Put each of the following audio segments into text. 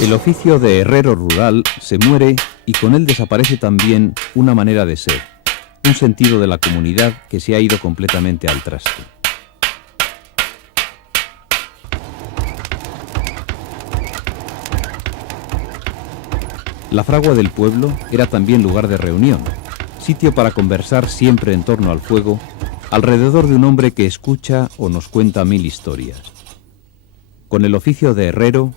El oficio de herrero rural se muere y con él desaparece también una manera de ser, un sentido de la comunidad que se ha ido completamente al traste. La fragua del pueblo era también lugar de reunión, sitio para conversar siempre en torno al fuego, alrededor de un hombre que escucha o nos cuenta mil historias. Con el oficio de herrero,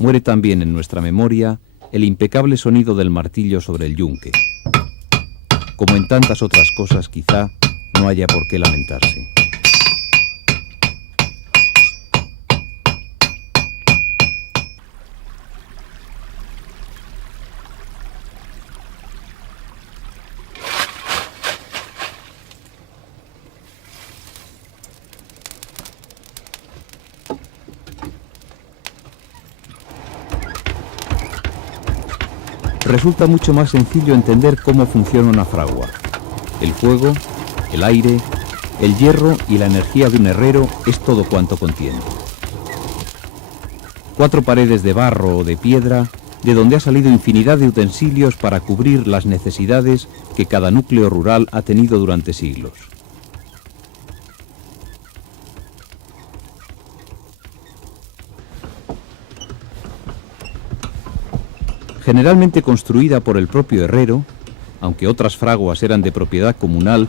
muere también en nuestra memoria el impecable sonido del martillo sobre el yunque. Como en tantas otras cosas, quizá no haya por qué lamentarse. Resulta mucho más sencillo entender cómo funciona una fragua. El fuego, el aire, el hierro y la energía de un herrero es todo cuanto contiene. 4 paredes de barro o de piedra, de donde ha salido infinidad de utensilios para cubrir las necesidades que cada núcleo rural ha tenido durante siglos. Generalmente construida por el propio herrero, aunque otras fraguas eran de propiedad comunal,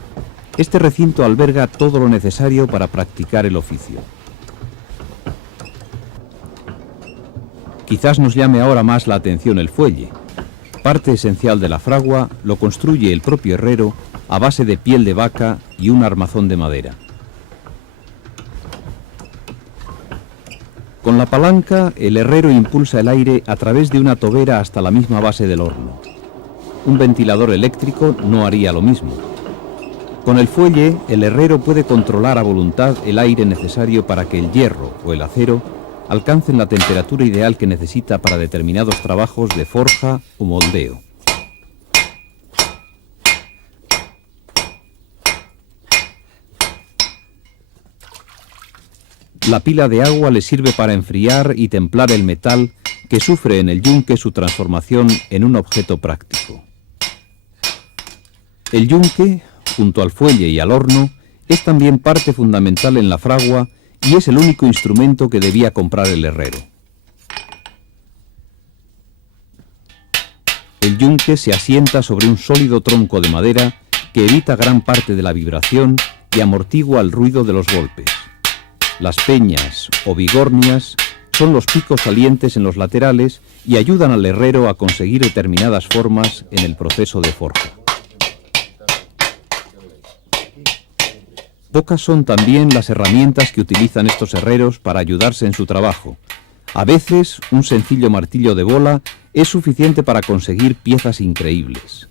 este recinto alberga todo lo necesario para practicar el oficio. Quizás nos llame ahora más la atención el fuelle. Parte esencial de la fragua lo construye el propio herrero a base de piel de vaca y un armazón de madera. Con la palanca, el herrero impulsa el aire a través de una tobera hasta la misma base del horno. Un ventilador eléctrico no haría lo mismo. Con el fuelle, el herrero puede controlar a voluntad el aire necesario para que el hierro o el acero alcancen la temperatura ideal que necesita para determinados trabajos de forja o moldeo. La pila de agua le sirve para enfriar y templar el metal que sufre en el yunque su transformación en un objeto práctico. El yunque, junto al fuelle y al horno, es también parte fundamental en la fragua y es el único instrumento que debía comprar el herrero. El yunque se asienta sobre un sólido tronco de madera que evita gran parte de la vibración y amortigua el ruido de los golpes. Las peñas o bigornias son los picos salientes en los laterales y ayudan al herrero a conseguir determinadas formas en el proceso de forja. Pocas son también las herramientas que utilizan estos herreros para ayudarse en su trabajo. A veces, un sencillo martillo de bola es suficiente para conseguir piezas increíbles.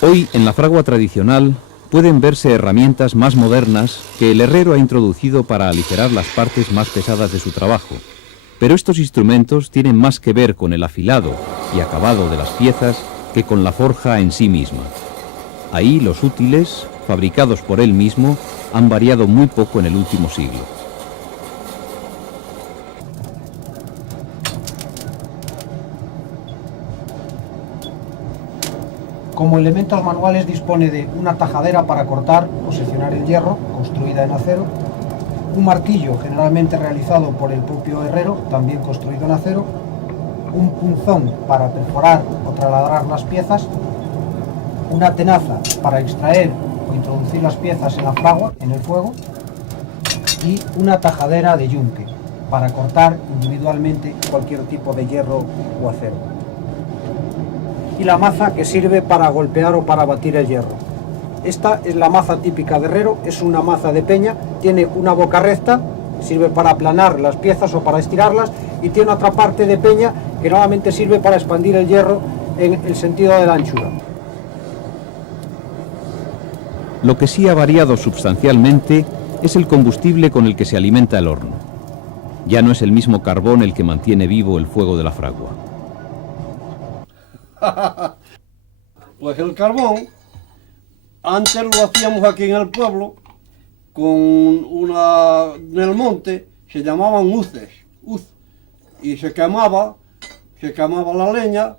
Hoy, en la fragua tradicional, pueden verse herramientas más modernas que el herrero ha introducido para aligerar las partes más pesadas de su trabajo. Pero estos instrumentos tienen más que ver con el afilado y acabado de las piezas que con la forja en sí misma. Ahí los útiles, fabricados por él mismo, han variado muy poco en el último siglo. Como elementos manuales dispone de una tajadera para cortar o seccionar el hierro, construida en acero, un martillo generalmente realizado por el propio herrero, también construido en acero, un punzón para perforar o taladrar las piezas, una tenaza para extraer o introducir las piezas en la fragua, en el fuego, y una tajadera de yunque para cortar individualmente cualquier tipo de hierro o acero. Y la maza que sirve para golpear o para batir el hierro. Esta es la maza típica de herrero, es una maza de peña, tiene una boca recta, sirve para aplanar las piezas o para estirarlas, y tiene otra parte de peña que normalmente sirve para expandir el hierro en el sentido de la anchura. Lo que sí ha variado sustancialmente es el combustible con el que se alimenta el horno. Ya no es el mismo carbón el que mantiene vivo el fuego de la fragua. Pues el carbón, antes lo hacíamos aquí en el pueblo, en el monte, se llamaban uces. y se quemaba la leña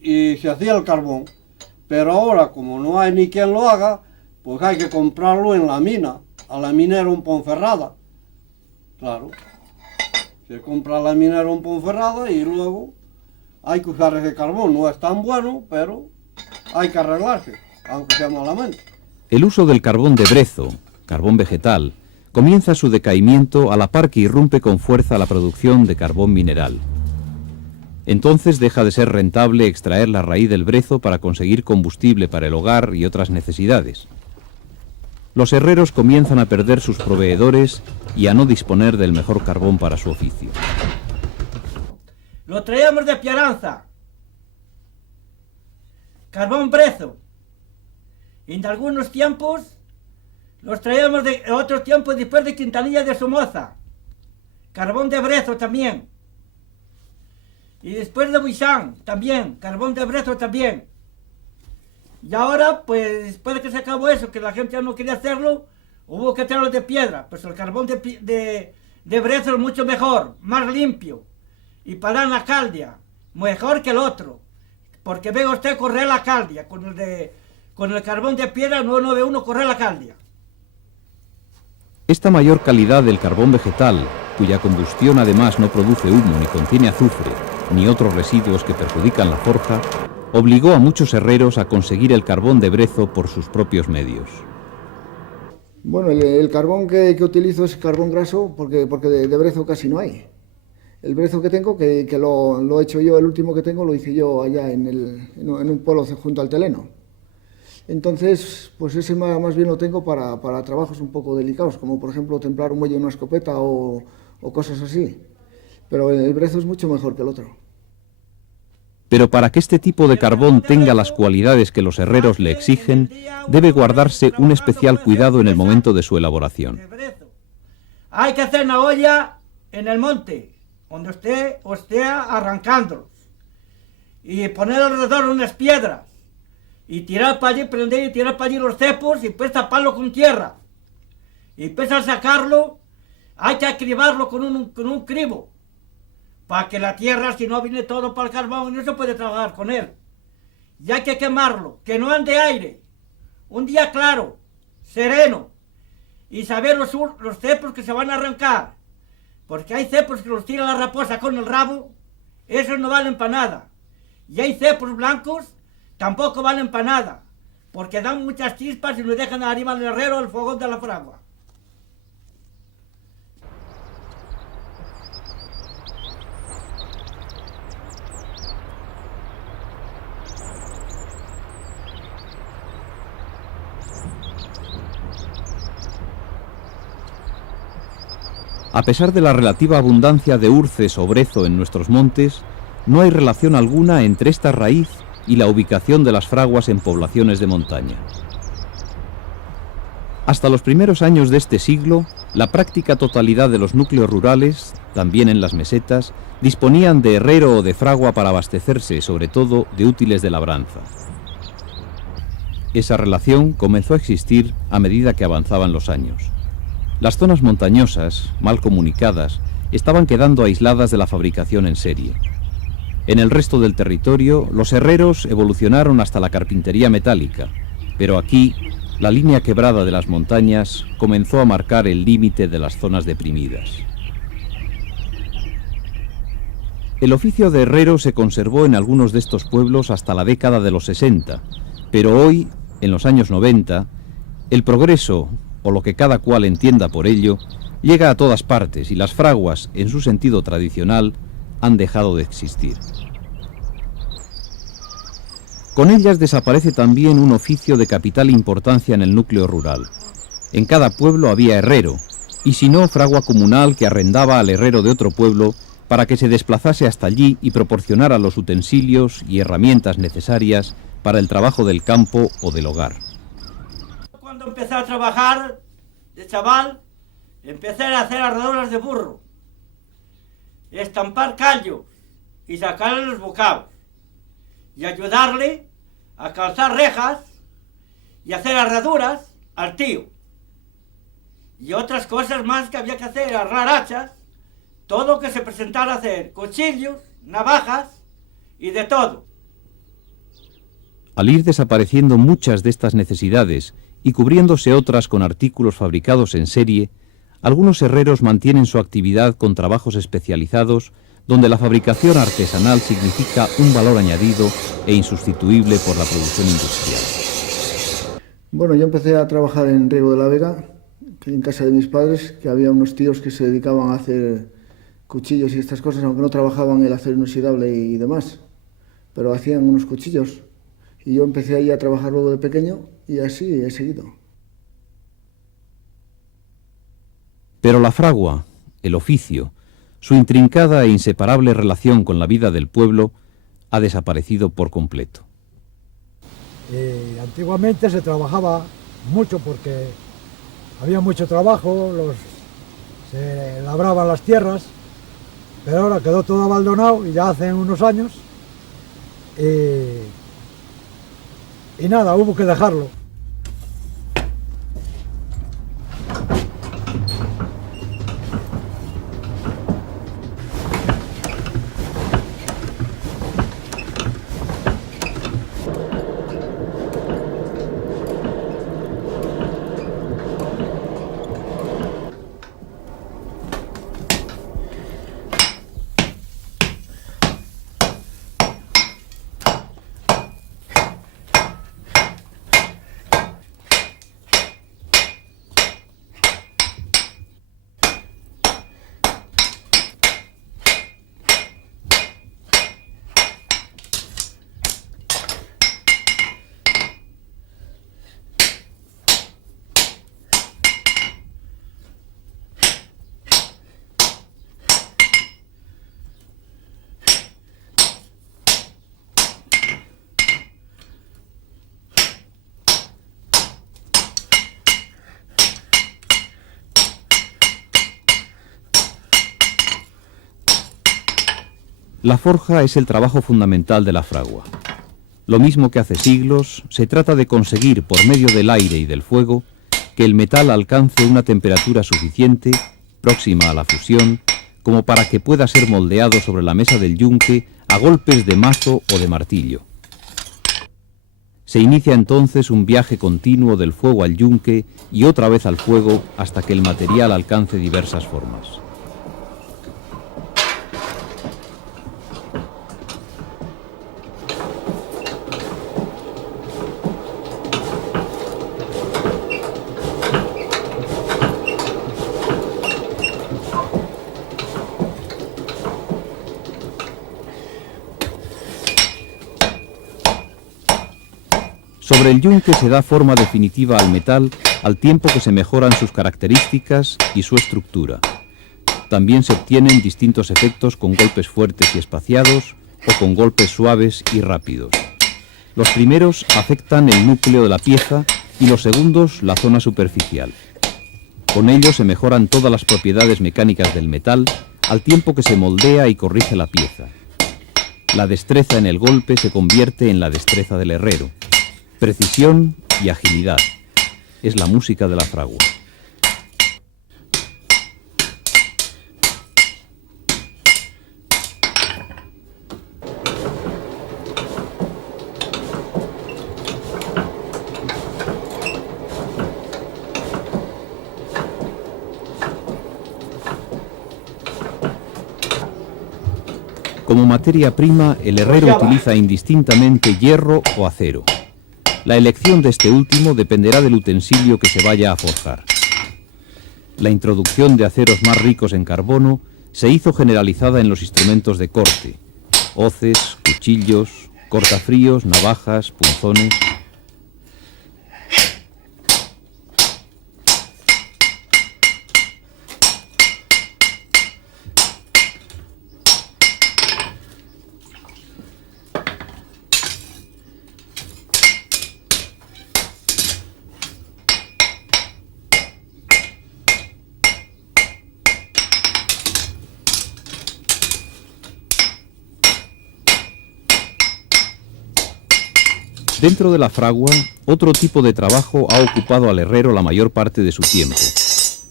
y se hacía el carbón. Pero ahora, como no hay ni quien lo haga, pues hay que comprarlo en la mina, a la minera en Ponferrada. Claro, se compra a la minera en Ponferrada y luego hay que usar ese carbón. No es tan bueno, pero hay que arreglarse, aunque sea malamente. El uso del carbón de brezo, carbón vegetal, comienza su decaimiento a la par que irrumpe con fuerza la producción de carbón mineral. Entonces deja de ser rentable extraer la raíz del brezo para conseguir combustible para el hogar y otras necesidades. Los herreros comienzan a perder sus proveedores y a no disponer del mejor carbón para su oficio. Lo traíamos de Piaranza, carbón brezo. Y en algunos tiempos los traíamos de otros tiempos después de Quintanilla de Somoza, carbón de brezo también. Y después de Buisán también, carbón de brezo también. Y ahora, pues después de que se acabó eso, que la gente ya no quería hacerlo, hubo que traerlo de piedra. Pues el carbón de brezo es mucho mejor, más limpio. Y para la caldia, mejor que el otro. Porque ve usted correr la caldia, con el carbón de piedra no ve uno correr la caldia. Esta mayor calidad del carbón vegetal, cuya combustión además no produce humo ni contiene azufre, ni otros residuos que perjudican la forja, obligó a muchos herreros a conseguir el carbón de brezo por sus propios medios. Bueno, el carbón que utilizo es carbón graso porque de brezo casi no hay. El brezo que tengo, que lo he hecho yo, el último que tengo lo hice yo allá en un pueblo junto al Teleno. Entonces, pues ese más bien lo tengo para trabajos un poco delicados, como por ejemplo templar un muelle en una escopeta o cosas así. Pero el brezo es mucho mejor que el otro. Pero para que este tipo de carbón tenga las cualidades que los herreros le exigen, debe guardarse un especial cuidado en el momento de su elaboración. Hay que hacer una olla en el monte, donde usted esté arrancándolos, y poner alrededor unas piedras, y tirar para allí, prender y tirar para allí los cepos, y después taparlo con tierra. Y después al sacarlo, hay que acribarlo con un cribo, para que la tierra, si no viene todo para el carbón, no se puede trabajar con él. Y hay que quemarlo, que no ande aire. Un día claro, sereno, y saber los cepos que se van a arrancar. Porque hay cepos que los tira la raposa con el rabo, esos no valen para nada. Y hay cepos blancos, tampoco valen para nada, porque dan muchas chispas y lo dejan arriba del herrero al fogón de la fragua. A pesar de la relativa abundancia de urces o brezo en nuestros montes, no hay relación alguna entre esta raíz y la ubicación de las fraguas en poblaciones de montaña. Hasta los primeros años de este siglo, la práctica totalidad de los núcleos rurales, también en las mesetas, disponían de herrero o de fragua para abastecerse, sobre todo, de útiles de labranza. Esa relación comenzó a existir a medida que avanzaban los años. Las zonas montañosas, mal comunicadas, estaban quedando aisladas de la fabricación en serie. En el resto del territorio, los herreros evolucionaron hasta la carpintería metálica, pero aquí, la línea quebrada de las montañas comenzó a marcar el límite de las zonas deprimidas. El oficio de herrero se conservó en algunos de estos pueblos hasta la década de los 60, pero hoy, en los años 90, el progreso, o lo que cada cual entienda por ello, llega a todas partes y las fraguas, en su sentido tradicional, han dejado de existir. Con ellas desaparece también un oficio de capital importancia en el núcleo rural. En cada pueblo había herrero, y si no, fragua comunal que arrendaba al herrero de otro pueblo para que se desplazase hasta allí y proporcionara los utensilios y herramientas necesarias para el trabajo del campo o del hogar. Cuando empecé a trabajar de chaval, empecé a hacer arredoras de burro, estampar callos y sacarle los bocados, y ayudarle a calzar rejas y hacer herraduras al tío. Y otras cosas más que había que hacer, arrar hachas todo lo que se presentara a hacer, cuchillos, navajas y de todo. Al ir desapareciendo muchas de estas necesidades y cubriéndose otras con artículos fabricados en serie, algunos herreros mantienen su actividad con trabajos especializados donde la fabricación artesanal significa un valor añadido e insustituible por la producción industrial. Bueno, yo empecé a trabajar en Riego de la Vega, en casa de mis padres, que había unos tíos que se dedicaban a hacer cuchillos y estas cosas, aunque no trabajaban el acero inoxidable y demás, pero hacían unos cuchillos. Y yo empecé ahí a trabajar luego de pequeño y así he seguido. Pero la fragua, el oficio, su intrincada e inseparable relación con la vida del pueblo, ha desaparecido por completo. Antiguamente se trabajaba mucho porque había mucho trabajo, se labraban las tierras, pero ahora quedó todo abandonado y ya hace unos años y nada, hubo que dejarlo. La forja es el trabajo fundamental de la fragua. Lo mismo que hace siglos, se trata de conseguir, por medio del aire y del fuego, que el metal alcance una temperatura suficiente, próxima a la fusión, como para que pueda ser moldeado sobre la mesa del yunque a golpes de mazo o de martillo. Se inicia entonces un viaje continuo del fuego al yunque y otra vez al fuego hasta que el material alcance diversas formas. Sobre el yunque se da forma definitiva al metal al tiempo que se mejoran sus características y su estructura. También se obtienen distintos efectos con golpes fuertes y espaciados o con golpes suaves y rápidos. Los primeros afectan el núcleo de la pieza y los segundos la zona superficial. Con ello se mejoran todas las propiedades mecánicas del metal al tiempo que se moldea y corrige la pieza. La destreza en el golpe se convierte en la destreza del herrero. Precisión y agilidad es la música de la fragua. Como materia prima, el herrero utiliza indistintamente hierro o acero. La elección de este último dependerá del utensilio que se vaya a forjar. La introducción de aceros más ricos en carbono se hizo generalizada en los instrumentos de corte: hoces, cuchillos, cortafríos, navajas, punzones. Dentro de la fragua, otro tipo de trabajo ha ocupado al herrero la mayor parte de su tiempo: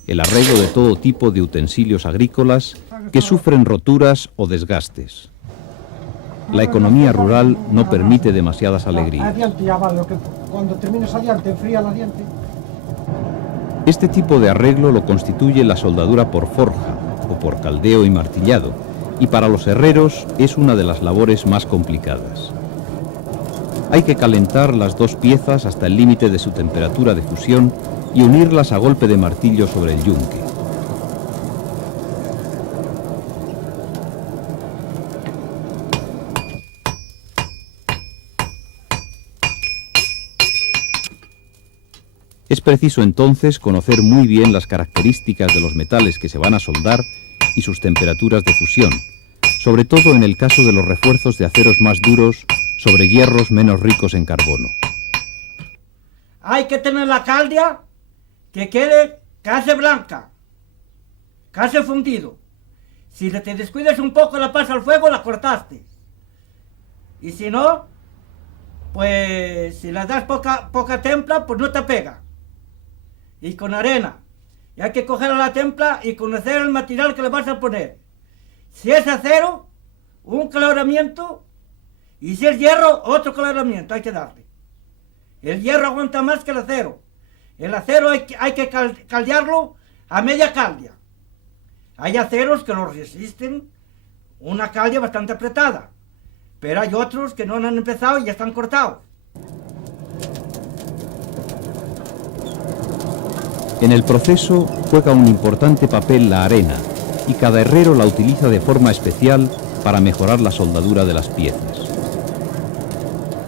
el arreglo de todo tipo de utensilios agrícolas que sufren roturas o desgastes. La economía rural no permite demasiadas alegrías. Adiante, ya vale, cuando termines adiante, enfría el adiante. Este tipo de arreglo lo constituye la soldadura por forja o por caldeo y martillado, y para los herreros es una de las labores más complicadas. Hay que calentar las dos piezas hasta el límite de su temperatura de fusión y unirlas a golpe de martillo sobre el yunque. Es preciso entonces conocer muy bien las características de los metales que se van a soldar y sus temperaturas de fusión, sobre todo en el caso de los refuerzos de aceros más duros sobre hierros menos ricos en carbono. Hay que tener la caldia que quede casi blanca, casi fundido. Si te descuidas un poco, la pasas al fuego, la cortaste. Y si no, pues si le das poca templa, pues no te pega. Y con arena. Y hay que coger a la templa y conocer el material que le vas a poner. Si es acero, un caloramiento, y si es hierro, otro caloramiento hay que darle. El hierro aguanta más que el acero. El acero hay que caldearlo a media caldia. Hay aceros que lo resisten una caldia bastante apretada, pero hay otros que no han empezado y ya están cortados. En el proceso juega un importante papel la arena, y cada herrero la utiliza de forma especial para mejorar la soldadura de las piezas.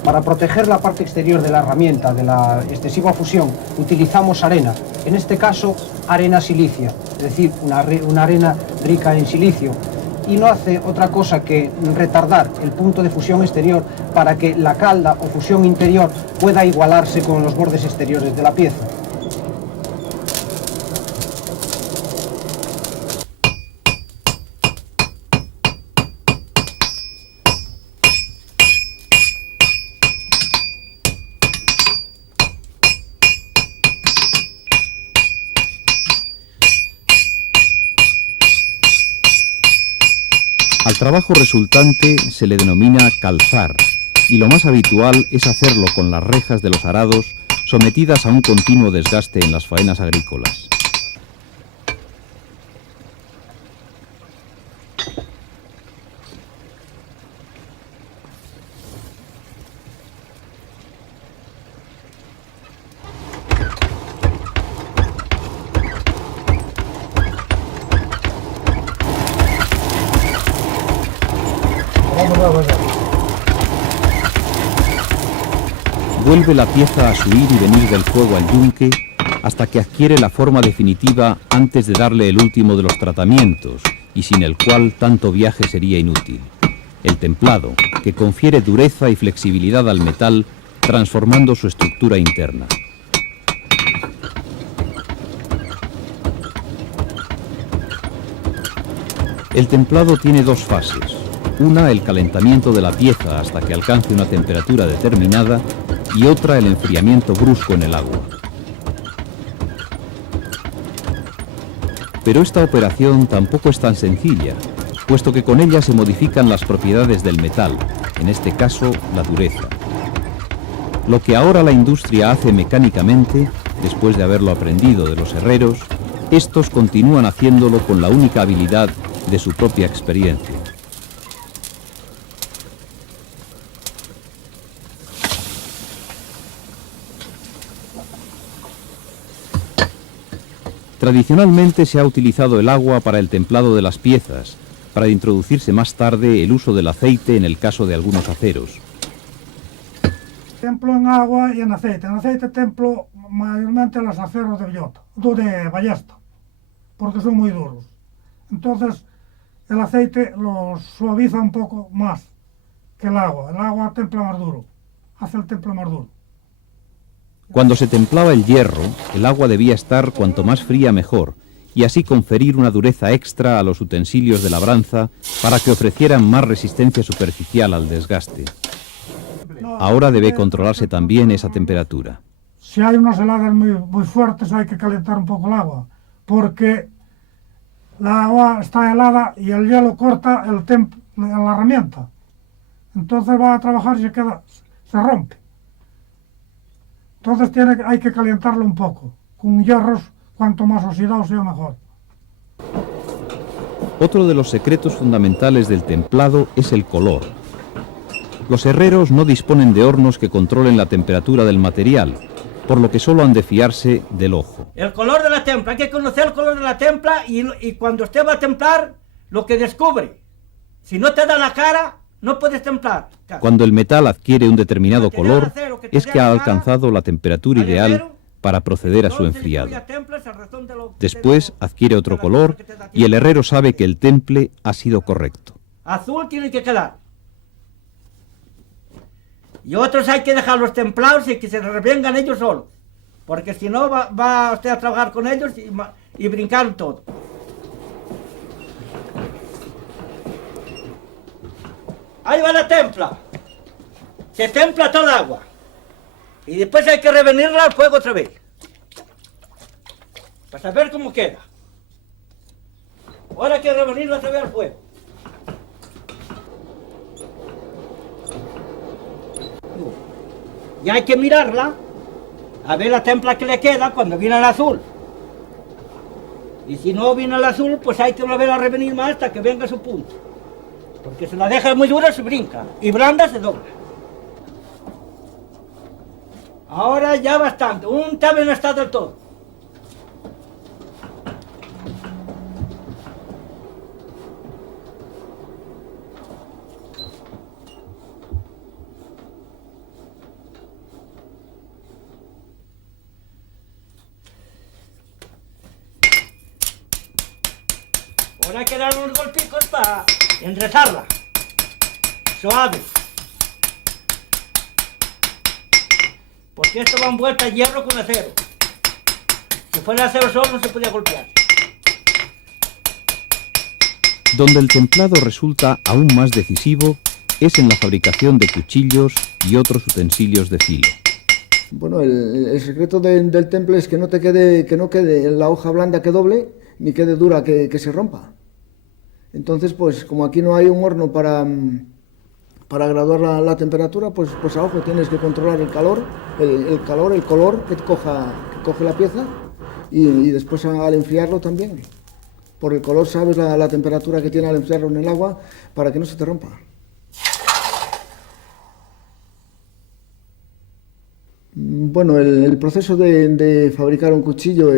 Para proteger la parte exterior de la herramienta de la excesiva fusión, utilizamos arena, en este caso arena silicia, es decir, una arena rica en silicio, y no hace otra cosa que retardar el punto de fusión exterior para que la calda o fusión interior pueda igualarse con los bordes exteriores de la pieza. Al trabajo resultante se le denomina calzar, y lo más habitual es hacerlo con las rejas de los arados sometidas a un continuo desgaste en las faenas agrícolas. Vuelve la pieza a su ir y venir del fuego al yunque hasta que adquiere la forma definitiva antes de darle el último de los tratamientos, y sin el cual tanto viaje sería inútil: el templado, que confiere dureza y flexibilidad al metal, transformando su estructura interna. El templado tiene dos fases: una, el calentamiento de la pieza hasta que alcance una temperatura determinada, y otra, el enfriamiento brusco en el agua. Pero esta operación tampoco es tan sencilla, puesto que con ella se modifican las propiedades del metal, en este caso la dureza. Lo que ahora la industria hace mecánicamente, después de haberlo aprendido de los herreros, estos continúan haciéndolo con la única habilidad de su propia experiencia. Tradicionalmente se ha utilizado el agua para el templado de las piezas, para introducirse más tarde el uso del aceite en el caso de algunos aceros. Templo en agua y en aceite. En aceite templo mayormente los aceros de bellota, de ballesta, porque son muy duros. Entonces el aceite los suaviza un poco más que el agua. El agua templa más duro, hace el temple más duro. Cuando se templaba el hierro, el agua debía estar cuanto más fría mejor, y así conferir una dureza extra a los utensilios de labranza para que ofrecieran más resistencia superficial al desgaste. Ahora debe controlarse también esa temperatura. Si hay unas heladas muy fuertes hay que calentar un poco el agua, porque la agua está helada y el hielo corta la herramienta. Entonces va a trabajar y se rompe. Entonces hay que calentarlo un poco. Con hierros, cuanto más oxidado sea mejor. Otro de los secretos fundamentales del templado es el color. Los herreros no disponen de hornos que controlen la temperatura del material, por lo que solo han de fiarse del ojo. El color de la templa, hay que conocer el color de la templa y cuando usted va a templar, lo que descubre. Si no te da la cara, no puedes templar. Cuando el metal adquiere un determinado color, es que ha alcanzado la temperatura ideal para proceder a su enfriado. Después adquiere otro color y el herrero sabe que el temple ha sido correcto. Azul tiene que quedar. Y otros hay que dejarlos templados y que se revengan ellos solos. Porque si no va usted a trabajar con ellos y brincar todo. Ahí va la templa. Se templa toda agua. Y después hay que revenirla al fuego otra vez. Para saber cómo queda. Ahora hay que revenirla otra vez al fuego. Y hay que mirarla, a ver la templa que le queda cuando viene el azul. Y si no viene el azul, pues hay que volver a revenir más hasta que venga a su punto. Porque si la deja muy dura se brinca, y blanda se dobla. Ahora ya bastante, un tablet no está del todo. Ahora hay que dar unos golpicos para enderezarla. Suave. Porque esto va envuelta hierro con acero. Si fuera acero solo no se podía golpear. Donde el templado resulta aún más decisivo es en la fabricación de cuchillos y otros utensilios de filo. Bueno, el secreto del temple es que no quede la hoja blanda que doble, ni quede dura que se rompa. Entonces, pues como aquí no hay un horno para graduar la temperatura, pues a ojo tienes que controlar el calor, el color que coge la pieza y después al enfriarlo también. Por el color sabes la temperatura que tiene al enfriarlo en el agua para que no se te rompa. Bueno, el proceso de fabricar un cuchillo,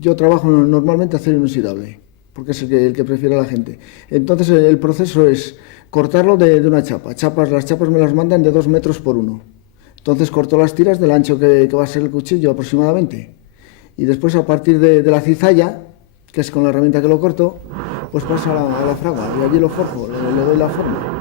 yo trabajo normalmente acero inoxidable, porque es el que prefiere la gente. Entonces el proceso es cortarlo de una chapa. Las chapas me las mandan de 2 metros por 1. Entonces corto las tiras del ancho que va a ser el cuchillo aproximadamente. Y después a partir de la cizalla, que es con la herramienta que lo corto, pues paso a la fragua y allí lo forjo, le doy la forma.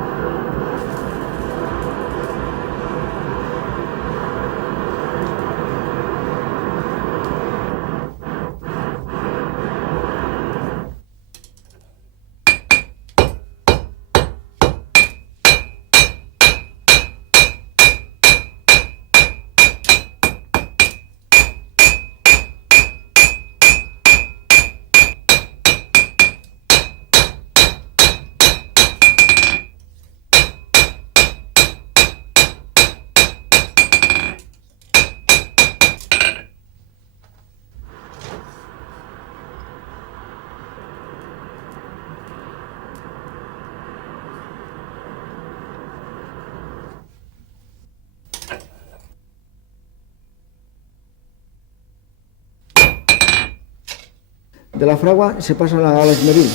De la fragua se pasa a la esmeril,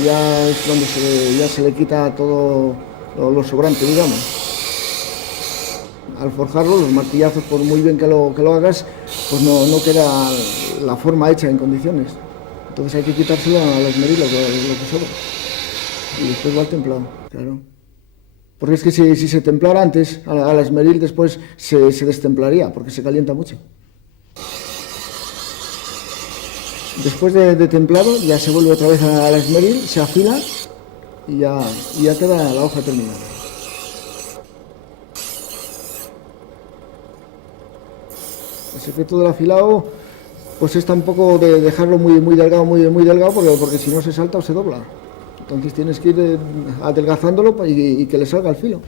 y ya es donde ya se le quita todo lo sobrante, digamos. Al forjarlo, los martillazos, por muy bien que lo hagas, pues no queda la forma hecha en condiciones. Entonces hay que quitárselo a la esmeril, lo que sobra. Y después va al templado, claro. Porque es que si se templara antes, a la esmeril después se destemplaría, porque se calienta mucho. Después de templado ya se vuelve otra vez a la esmeril, se afila y ya queda la hoja terminada. El secreto del afilado pues es tampoco de dejarlo muy delgado, muy delgado, porque si no se salta o se dobla. Entonces tienes que ir adelgazándolo y que le salga el filo.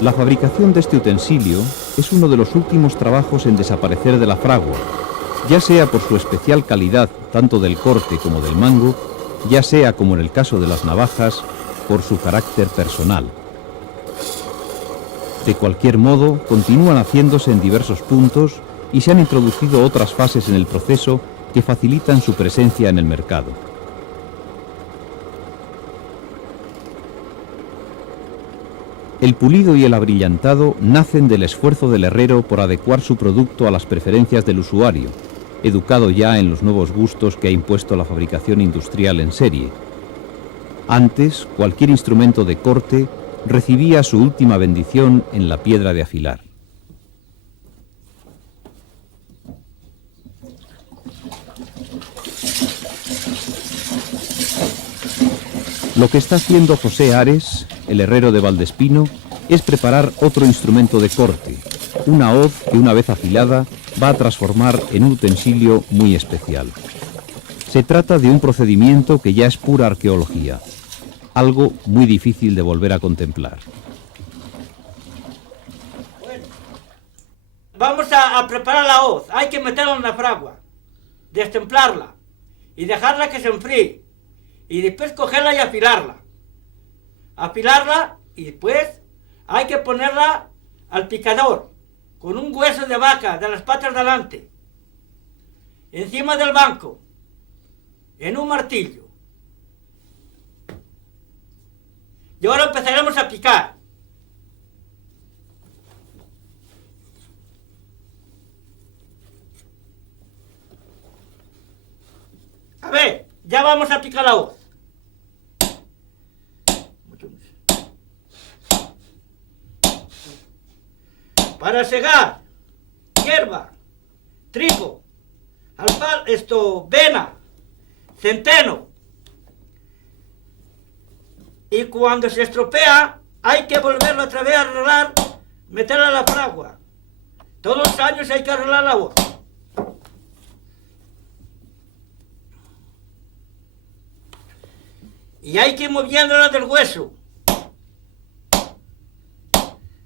La fabricación de este utensilio es uno de los últimos trabajos en desaparecer de la fragua, ya sea por su especial calidad tanto del corte como del mango, ya sea, como en el caso de las navajas, por su carácter personal. De cualquier modo, continúan haciéndose en diversos puntos y se han introducido otras fases en el proceso que facilitan su presencia en el mercado. El pulido y el abrillantado nacen del esfuerzo del herrero por adecuar su producto a las preferencias del usuario, educado ya en los nuevos gustos que ha impuesto la fabricación industrial en serie. Antes, cualquier instrumento de corte recibía su última bendición en la piedra de afilar. Lo que está haciendo José Ares, el herrero de Valdespino, es preparar otro instrumento de corte, una hoz que una vez afilada va a transformar en un utensilio muy especial. Se trata de un procedimiento que ya es pura arqueología, algo muy difícil de volver a contemplar. Bueno, vamos a preparar la hoz. Hay que meterla en la fragua, destemplarla y dejarla que se enfríe. Y después cogerla y afilarla. Afilarla y después hay que ponerla al picador con un hueso de vaca de las patas de adelante, encima del banco, en un martillo. Y ahora empezaremos a picar. A ver, ya vamos a picar la hoz. Para segar hierba, trigo, avena, centeno. Y cuando se estropea, hay que volverlo otra vez a arreglar, meterla a la fragua. Todos los años hay que arreglar la hoz. Y hay que ir moviéndola del hueso,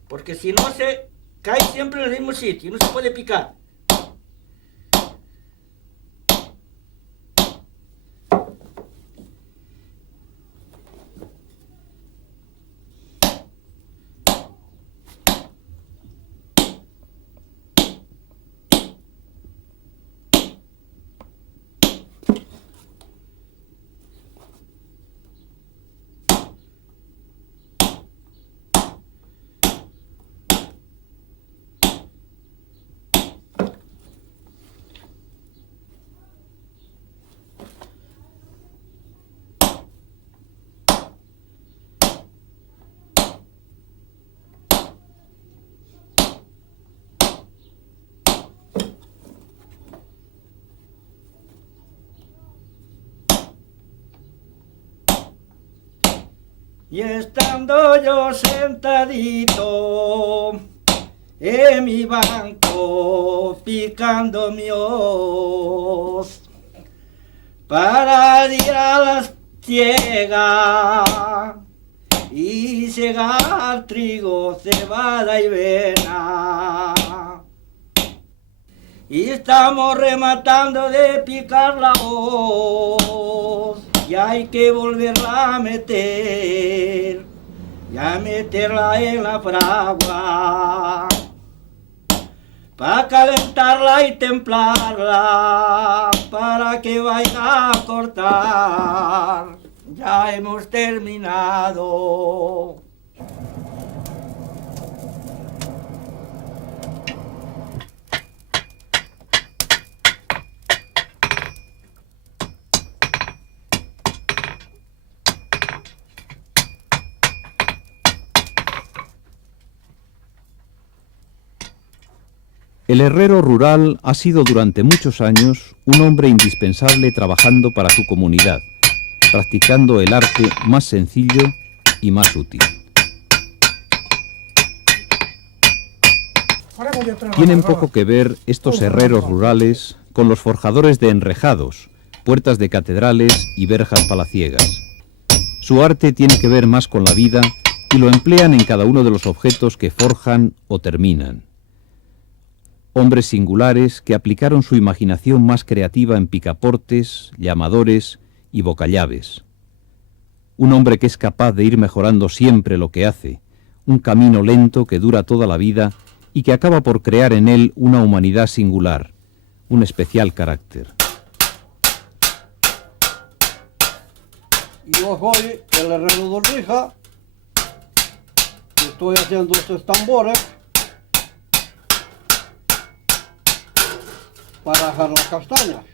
porque si no se cae siempre en el mismo sitio, no se puede picar. Y estando yo sentadito en mi banco picando mi hoz para ir a las ciegas y segar trigo, cebada y avena. Y estamos rematando de picar la hoz y hay que volverla a meter y a meterla en la fragua para calentarla y templarla para que vaya a cortar. Ya hemos terminado. El herrero rural ha sido durante muchos años un hombre indispensable trabajando para su comunidad, practicando el arte más sencillo y más útil. Haremos de tres Tienen ramas, poco que ver estos herreros rurales con los forjadores de enrejados, puertas de catedrales y verjas palaciegas. Su arte tiene que ver más con la vida y lo emplean en cada uno de los objetos que forjan o terminan. Hombres singulares que aplicaron su imaginación más creativa en picaportes, llamadores y bocallaves. Un hombre que es capaz de ir mejorando siempre lo que hace, un camino lento que dura toda la vida y que acaba por crear en él una humanidad singular, un especial carácter. Yo soy el herrero de Ornija, estoy haciendo estos tambores para hacer las castañas.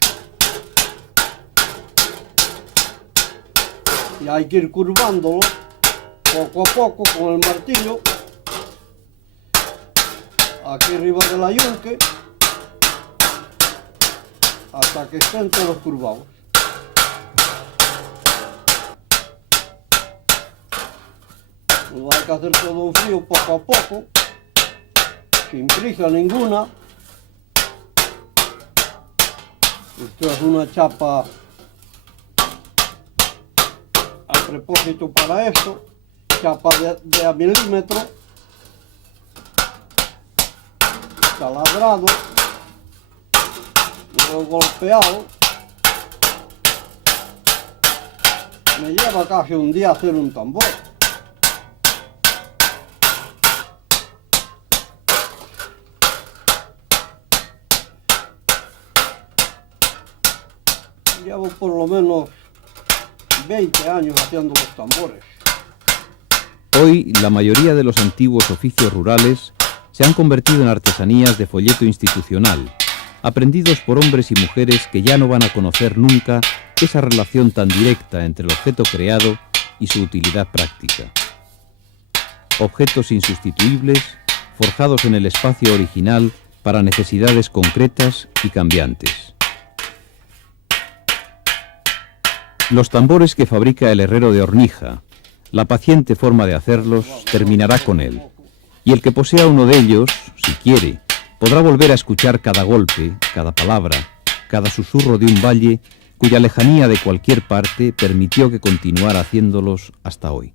Y hay que ir curvándolo poco a poco con el martillo aquí arriba del ayunque hasta que estén todos curvados. Lo hay que hacer todo en frío poco a poco, sin prisa ninguna. Esto es una chapa a propósito para esto, chapa de a milímetro, taladrado, luego golpeado. Me lleva casi un día hacer un tambor. Llevo por lo menos 20 años haciendo los tambores. Hoy, la mayoría de los antiguos oficios rurales se han convertido en artesanías de folleto institucional, aprendidos por hombres y mujeres que ya no van a conocer nunca esa relación tan directa entre el objeto creado y su utilidad práctica. Objetos insustituibles, forjados en el espacio original para necesidades concretas y cambiantes. Los tambores que fabrica el herrero de Ornija, la paciente forma de hacerlos, terminará con él. Y el que posea uno de ellos, si quiere, podrá volver a escuchar cada golpe, cada palabra, cada susurro de un valle cuya lejanía de cualquier parte permitió que continuara haciéndolos hasta hoy.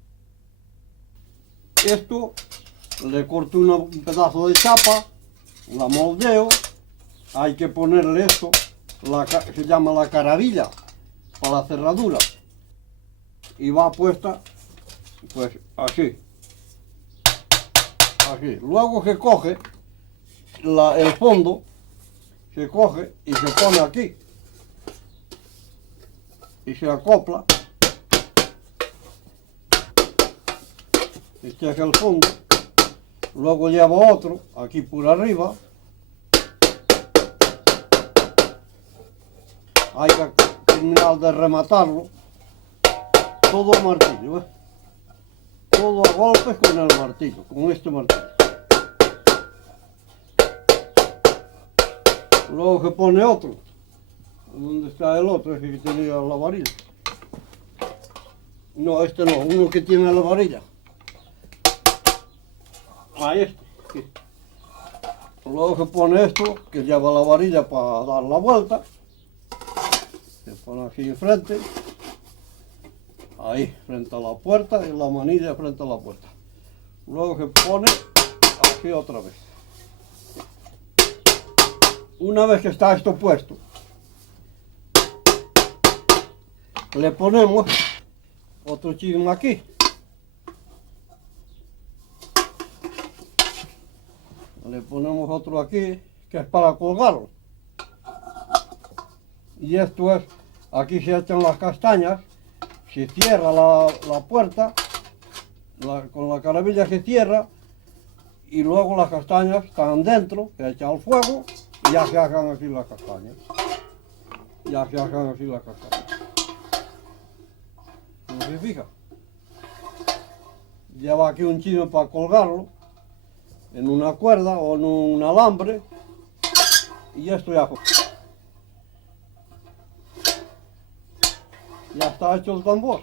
Esto le corto un pedazo de chapa, la moldeo, hay que ponerle esto, se llama la caravilla, para la cerradura, y va puesta pues así, así. Luego se coge el fondo, se coge y se pone aquí y se acopla. Este es el fondo. Luego lleva otro aquí por arriba. Hay que terminar de rematarlo, todo a martillo, ¿ves? Todo a golpes con el martillo, con este martillo. Luego se pone otro. ¿Dónde está el otro? Ese que tenía la varilla. No, este no, uno que tiene la varilla. Ahí está. Aquí. Luego se pone esto, que lleva la varilla para dar la vuelta. Se pone aquí enfrente, ahí, frente a la puerta, y la manilla frente a la puerta. Luego se pone aquí otra vez. Una vez que está esto puesto, le ponemos otro chisme aquí. Le ponemos otro aquí, que es para colgarlo. Y esto es, aquí se echan las castañas, se cierra la puerta, con la caravilla se cierra, y luego las castañas están dentro, se echa al fuego, y ya se hagan así las castañas. Ya se hagan así las castañas. ¿No se fija? Lleva aquí un chisme para colgarlo, en una cuerda o en un alambre, y esto ya... Ya está hecho el tambor.